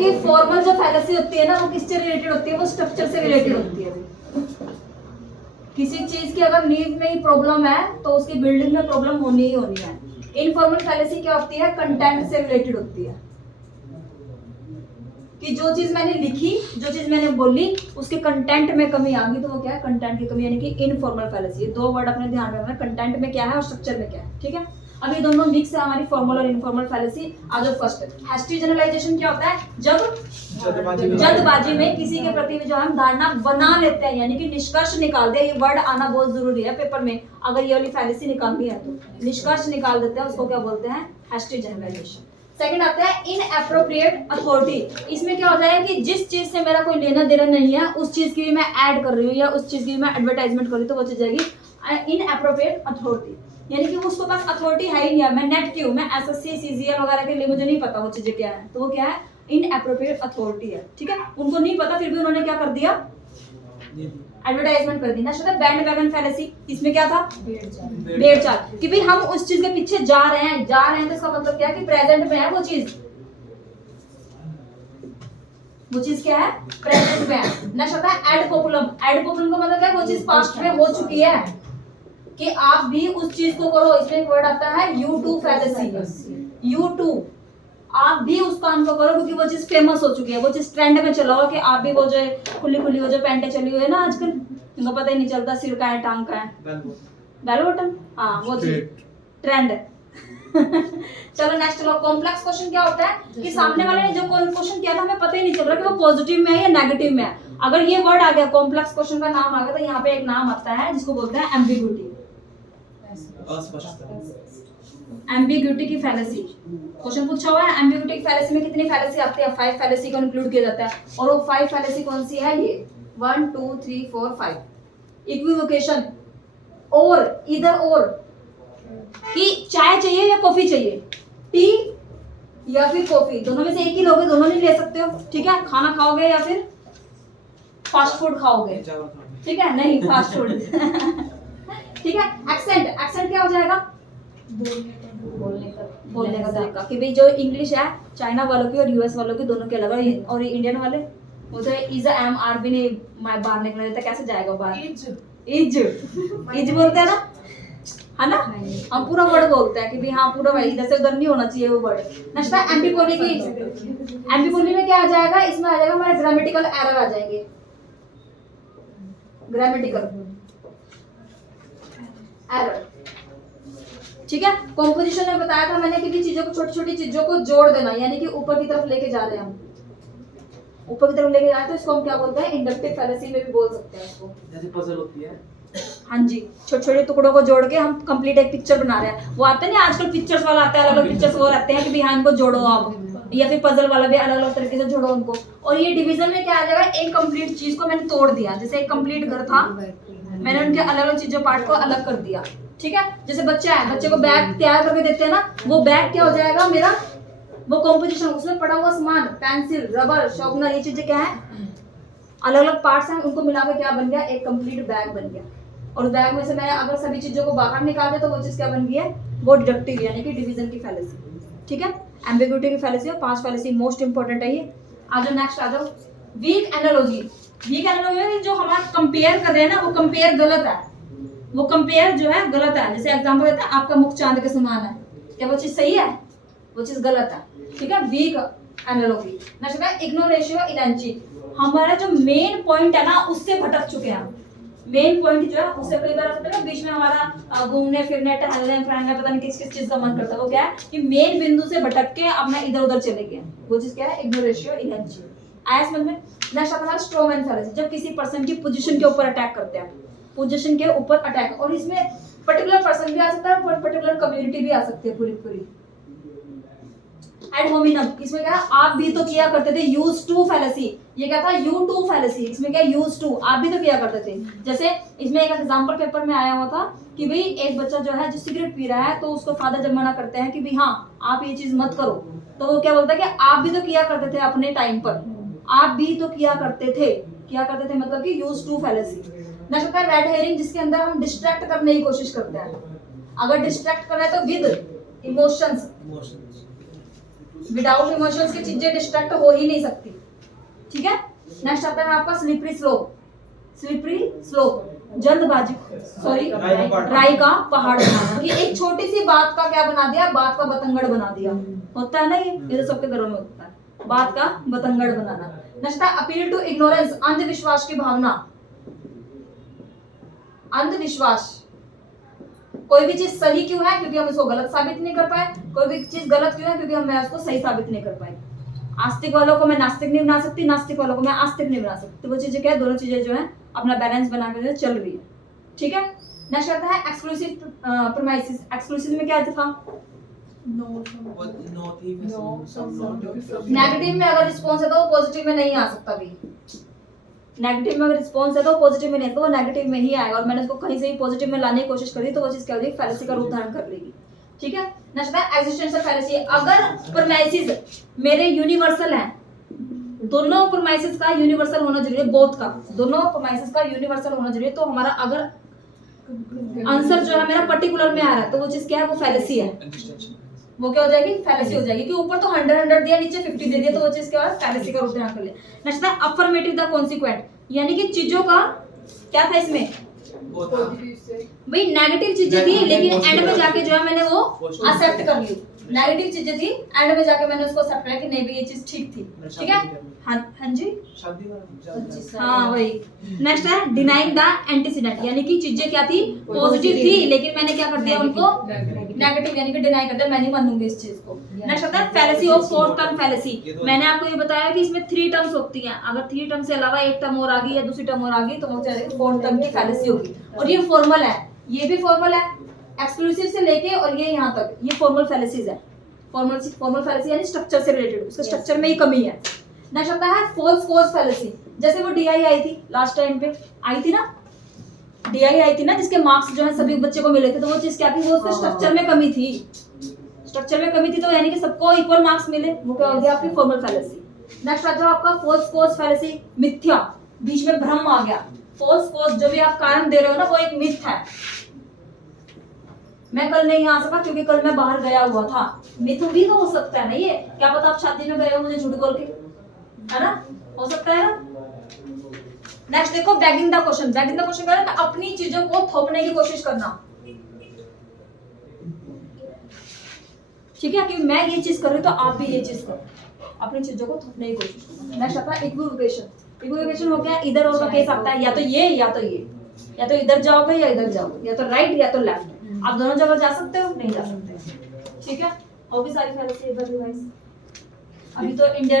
कि फॉर्मल जो फैलेसी होती है ना वो किससे रिलेटेड होती है, वो स्ट्रक्चर से रिलेटेड होती है। किसी चीज की अगर नींव में ही प्रॉब्लम है तो उसकी बिल्डिंग में प्रॉब्लम होनी ही होनी है। इनफॉर्मल फैलेसी क्या होती है, कंटेंट से रिलेटेड होती है कि जो चीज मैंने लिखी, जो चीज मैंने बोली, उसके कंटेंट में कमी आ गई तो वो क्या है, कंटेंट की कमी, यानी कि इनफॉर्मल फैलेसी। दो वर्ड अपने ध्यान में रखना, कंटेंट में क्या है और स्ट्रक्चर में क्या है, ठीक है। अब ये दोनों मिक्स है हमारी, फॉर्मल और इनफॉर्मल फैलेसी। आज फर्स्ट हैस्टी जनरलाइजेशन क्या होता है, जब जल्दबाजी में किसी के प्रति जो हम धारणा बना लेते हैं, यानी कि निष्कर्ष निकाल दे। ये वर्ड आना बहुत जरूरी है पेपर में, अगर ये वाली फैलेसी निकालनी है तो निष्कर्ष निकाल देते हैं, उसको क्या बोलते हैं, हैस्टी जनरलाइजेशन। सेकंड आता है इनएप्रोप्रिएट अथॉरिटी। इसमें क्या होता है कि जिस चीज से मेरा कोई लेना देना नहीं है, उस चीज की भी मैं ऐड कर रही हूँ या उस चीज की भी मैं एडवर्टाइजमेंट कर रही हूँ, तो वो चीज जाएगी इनएप्रोप्रिएट अथॉरिटी। यानी कि उसके पास अथॉरिटी है ही नहीं है। मैं नेट की हूँ, मैं एसएससी सीजीएल वगैरह के लिए मुझे नहीं पता वो चीजें क्या है, तो वो क्या है, इनएप्रोप्रिएट अथॉरिटी है, ठीक है। उनको नहीं पता फिर भी उन्होंने क्या कर दिया, एडवर्टाइजमेंट कर दी। नेक्स्ट होता है बैंड वैगन फैलेसी। इसमें क्या था, भेड़ चाल, कि भाई हम उस चीज के पीछे जा रहे हैं तो इसका मतलब क्या है कि प्रेजेंट में है वो चीज, क्या है, प्रेजेंट में है। नेक्स्ट होता है एड पॉपुलम। एड पॉपुलम का मतलब क्या है, वो चीज पास्ट में हो चुकी है कि आप भी उस चीज को करो। इसमें एक वर्ड आता है U2 फैलेसी। U2, आप भी उस काम को करो क्योंकि वो चीज फेमस हो चुकी है, वो चीज ट्रेंड में चला हुआ कि आप भी वो जो खुली खुली वो जो पैंटे चली हुई है ना आजकल, इनको पता ही नहीं चलता सिर का है टांग का है, बेल बटन, हाँ वो चीज ट्रेंड है। चलो नेक्स्ट लो। कॉम्प्लेक्स क्वेश्चन क्या होता है कि सामने वाले ने जो क्वेश्चन किया था हमें पता ही नहीं चल रहा कि वो पॉजिटिव में है या नेगेटिव में है। अगर ये वर्ड आ गया, कॉम्प्लेक्स क्वेश्चन का नाम आ गया, तो यहाँ पे एक नाम आता है जिसको बोलते हैं एम्बिग्यूटी। एम्बिग्यूटी की फैलेसी क्वेश्चन पूछा हुआ है। एम्बिग्यूटी की फैलेसी में कितनी फैलेसी आती है, 5 फैलेसी को इंक्लूड किया जाता है। और वो 5 फैलेसी कौन सी है, ये 1 2 3 4 5। इक्विवोकेशन, और इधर और, कि चाय चाहिए या कॉफी चाहिए, टी या फिर कॉफी, दोनों में से एक ही लोगे, दोनों नहीं ले सकते हो, ठीक है। खाना खाओगे या फिर फास्ट फूड खाओगे, ठीक है, नहीं फास्ट फूड। ठीक है। एक्सेंट, एक्सेंट क्या हो जाएगा, बोलने का तरीका, कि भाई जो इंग्लिश है चाइना वालों की और यूएस वालों की दोनों के अलग है, और इंडियन वाले वो तो इज एम आर भी नहीं बाहर निकलने देता, कैसे जाएगा बाहर, इज बोलते हैं ना, है ना, हम पूरा वर्ड बोलते हैं कि भाई हाँ पूरा वही, इधर से उधर नहीं होना चाहिए वो वर्ड। नेक्स्ट है एम्बिपोली की। एम्बिपोली में क्या आ जाएगा, इसमें आ जाएगा हमारे ग्रामेटिकल एरर आ जाएंगे, ग्रामेटिकल एरर, ठीक है। कॉम्पोजिशन में बताया था मैंने कि चीजों को, छोटी छोटी चीजों को जोड़ देना, यानी कि ऊपर की तरफ लेके जा रहे हैं हम, ऊपर की तरफ लेके जा रहे हैं, तो इसको हम क्या बोलते हैं, इंडक्टिव फैलेसी में भी बोल सकते हैं इसको, जैसे पजल होती है। हाँ जी, छोटे छोटे टुकड़ों को जोड़ के हम कंप्लीट एक पिक्चर बना रहे हैं। वो आते हैं ना आजकल पिक्चर्स वाला आता है, अलग अलग पिक्चर्स वो रहते हैं कि भाई हाँ इनको जोड़ो आप, या फिर पजल वाला भी अलग अलग तरीके से जोड़ो उनको। और ये डिवीजन में क्या आ जाएगा, एक कंप्लीट चीज को मैंने तोड़ दिया, जैसे एक कंप्लीट घर था, मैंने उनके अलग अलग चीजों पार्ट को अलग कर दिया, ठीक है। जैसे बच्चा है, बच्चे को बैग तैयार करके देते हैं ना, वो बैग क्या हो जाएगा मेरा, वो कॉम्पोजिशन, उसमें पड़ा हुआ सामान, पेंसिल, रबर, शार्पनर, ये चीजें क्या है, अलग अलग पार्ट्स हैं, उनको मिलाकर क्या बन गया, एक कंप्लीट बैग बन गया। और बैग में से मैं अगर सभी चीजों को बाहर निकाल दे तो वो चीज क्या बन गई है, वो डिडक्टिव, यानी कि डिवीजन की फैलेसी, ठीक है। एम्बिग्यूटी की फैलेसी और 5 फैलेसी मोस्ट इंपोर्टेंट है ये। आ जाओ नेक्स्ट, आ जाओ वीक एनालॉजी। वीक एनालॉजी जो हमारा कंपेयर कर रहे हैं ना, वो कंपेयर गलत है, वो कंपेयर जो है गलत है। जैसे एग्जांपल देते हैं, आपका मुख चांद के समान है, क्या वो चीज सही है, वो चीज गलत है, ठीक है। Week analogy. नेक्स्ट है इग्नोरेशियो इलेंची। हमारा जो मेन पॉइंट है ना उससे भटक चुके हैं, मेन पॉइंट जो है उससे कई बार होता है बीच में हमारा घूमने फिरने टहलने फिरने पता नहीं किस किस चीज का मन करता है, वो क्या है कि मेन बिंदु से भटक के अपना इधर उधर चले गए, वो चीज क्या है, इग्नोरेशियो इलेंची। आया समझ में। नेक्स्ट आता है स्ट्रोमैन फैलेसी, जब किसी पर्सन की पोजीशन के ऊपर अटैक करते हैं, पोजीशन के ऊपर अटैक, और इसमें पर्टिकुलर पर्सन भी आ सकता है और पर्टिकुलर कम्युनिटी भी आ सकती है पूरी पूरी। एड होमिनम, इसमें क्या है, आप भी तो किया करते थे, यूज टू फैलेसी। ये क्या था, U2 फैलेसी, इसमें क्या यूज टू, आप भी तो किया करते थे। जैसे इसमें एक एग्जांपल पेपर में आया हुआ था कि भाई एक बच्चा जो है जो सिगरेट पी रहा है, तो उसको फादर जब मना करते हैं कि भाई हाँ आप ये चीज मत करो, तो वो क्या बोलता है कि आप भी तो किया करते थे अपने टाइम पर, आप भी तो किया करते थे, मतलब कि यूज टू फैलेसी। नेक्स्ट होता है रेड हेयरिंग, जिसके अंदर हम डिस्ट्रैक्ट करने की कोशिश करते हैं। अगर डिस्ट्रैक्ट कर रहे हैं तो विद इमोशंस, विदाउट इमोशंस की चीजें डिस्ट्रैक्ट हो ही नहीं सकती, ठीक है। नेक्स्ट आता है आपका स्लिपरी स्लोप। स्लिपरी स्लोप, जल्दबाजी, सॉरी राई का पहाड़ बनाना। ये एक छोटी सी बात का क्या बना दिया, बात का बतंगड़ बना दिया। होता है ना ये तो सबके घरों में होता है, बात का बतंगड़ बनाना। नेक्स्ट है अपील टू इग्नोरेंस, अंधविश्वास की भावना। अंधविश्वास, कोई भी चीज सही क्यों है, क्योंकि हम इसको गलत साबित नहीं कर पाए। कोई भी चीज गलत क्यों है, क्योंकि हम उसको सही साबित नहीं कर पाए। आस्तिक वालों को मैं नास्तिक नहीं बना सकती, नास्तिक वालों को मैं आस्तिक नहीं बना सकती। तो वो चीजें क्या है, दोनों चीजें जो है अपना बैलेंस बना के चल रही है, ठीक है। नेक्स्ट आता है एक्सक्लूसिव प्रीमाइसेस। एक्सक्लूसिव में क्या था, नेगेटिव में अगर रिस्पॉन्स है तो पॉजिटिव में नहीं आ सकता भी। नेगेटिव में अगर रिस्पॉन्स है तो पॉजिटिव में नहीं, तो वो नेगेटिव में ही आएगा। और मैंने उसको कहीं से भी पॉजिटिव में लाने की कोशिश करी तो वो चीज क्या होगी, फैलेसी का रूप धारण कर लेगी, ठीक है। नेक्स्ट है एक्जिस्टेंशियल फैलेसी। अगर प्रीमाइसेस मेरे यूनिवर्सल हैं, दोनों प्रीमाइसेस का यूनिवर्सल होना जरूरी है, बोथ का, दोनों प्रीमाइसेस का यूनिवर्सल होना जरूरी है। तो हमारा अगर आंसर जो है मेरा पर्टिकुलर में आ रहा है तो वो चीज क्या है, वो फैलेसी है। वो क्या हो जाएगी, फैलेसी हो जाएगी। कि ऊपर तो 100 दिया, नीचे 50 दे दिया, तो वो चीज क्या है, फैलेसी का रूप धारण कर ले। नेक्स्ट है अफर्मेटिव द कॉन्सिक्वेंट, यानी कि चीजों का क्या था इसमें, भाई नेगेटिव चीजें थी लेकिन एंड में जाके जो है मैंने वो एक्सेप्ट कर ली। नेगेटिव चीजें थी, एंड में जाके मैंने उसको एक्सेप्ट किया कि नहीं भाई ये चीज ठीक थी, ठीक है। हाँ जी, हाँ वही। नेक्स्ट है डिनाइंग द एंटीसीडेंट, यानी कि चीजें क्या थी, पॉजिटिव थी लेकिन मैंने क्या कर दिया उनको नेगेटिव, यानी कि डिनाई कर दिया, मैं नहीं मानूंगी इस चीज को। नेक्स्ट आता है fallacy of fourth term fallacy. मैंने आपको ये बताया कि इसमें 3 टर्म्स होती हैं, अगर 3 टर्म से अलावा एक टर्म और आ गई या दूसरी टर्म और आ गई तो वो फोर्थ टर्म की फैलेसी होगी। और ये फॉर्मल है, ये भी फॉर्मल है, एक्सक्लूसिव से लेके और ये यहाँ तक, ये फॉर्मल फैलेसीज है। फॉर्मल फैलेसी यानी स्ट्रक्चर से रिलेटेड, उसके स्ट्रक्चर में ही कमी है। नेक्स्ट आता है फॉल्स कॉज फैलेसी। जैसे वो डीआई आई थी लास्ट टाइम पे, आई थी ना, डीआई आई थी ना, जिसके मार्क्स जो है सभी बच्चे को मिले थे, तो वो चीज क्या थी, वो उसके स्ट्रक्चर में कमी थी। स्ट्रक्चर में कमी थी तो यानी कि सबको इक्वल मार्क्स मिले, वो क्या हो गया आपकी फॉर्मल फैलेसी। नेक्स्ट आता है आपका फॉल्स कॉज फैलेसी, मिथ्या, बीच में भ्रम आ गया। फॉल्स कॉज, जो भी आप कारण दे रहे हो ना, वो एक मिथ है। मैं कल नहीं आ सका क्योंकि कल मैं बाहर गया हुआ था, मिथ भी तो हो सकता है ना, ये क्या पता आप शादी में गए हो मुझे झूठ बोल के, है ना, हो सकता है ना। नेक्स्ट देखो bagging the question. Bagging the question क्या है, अपनी चीजों को थोपने की कोशिश करना, ठीक है, कि मैं ये चीज कर रही हूँ तो आप भी ये चीज करो, अपनी चीजों को थोपने की कोशिश करना। नेक्स्ट आता है इक्विवोकेशन। इक्विवोकेशन हो गया, इधर और का केस आता है, या तो ये या तो ये, या तो इधर जाओगे या इधर जाओगे, या तो राइट या तो लेफ्ट, आप दोनों जगह जा सकते हो, नहीं जा सकते, ठीक है। और भी सारी फैलेसी एक बार रिवाइज। अभी तो इंडिया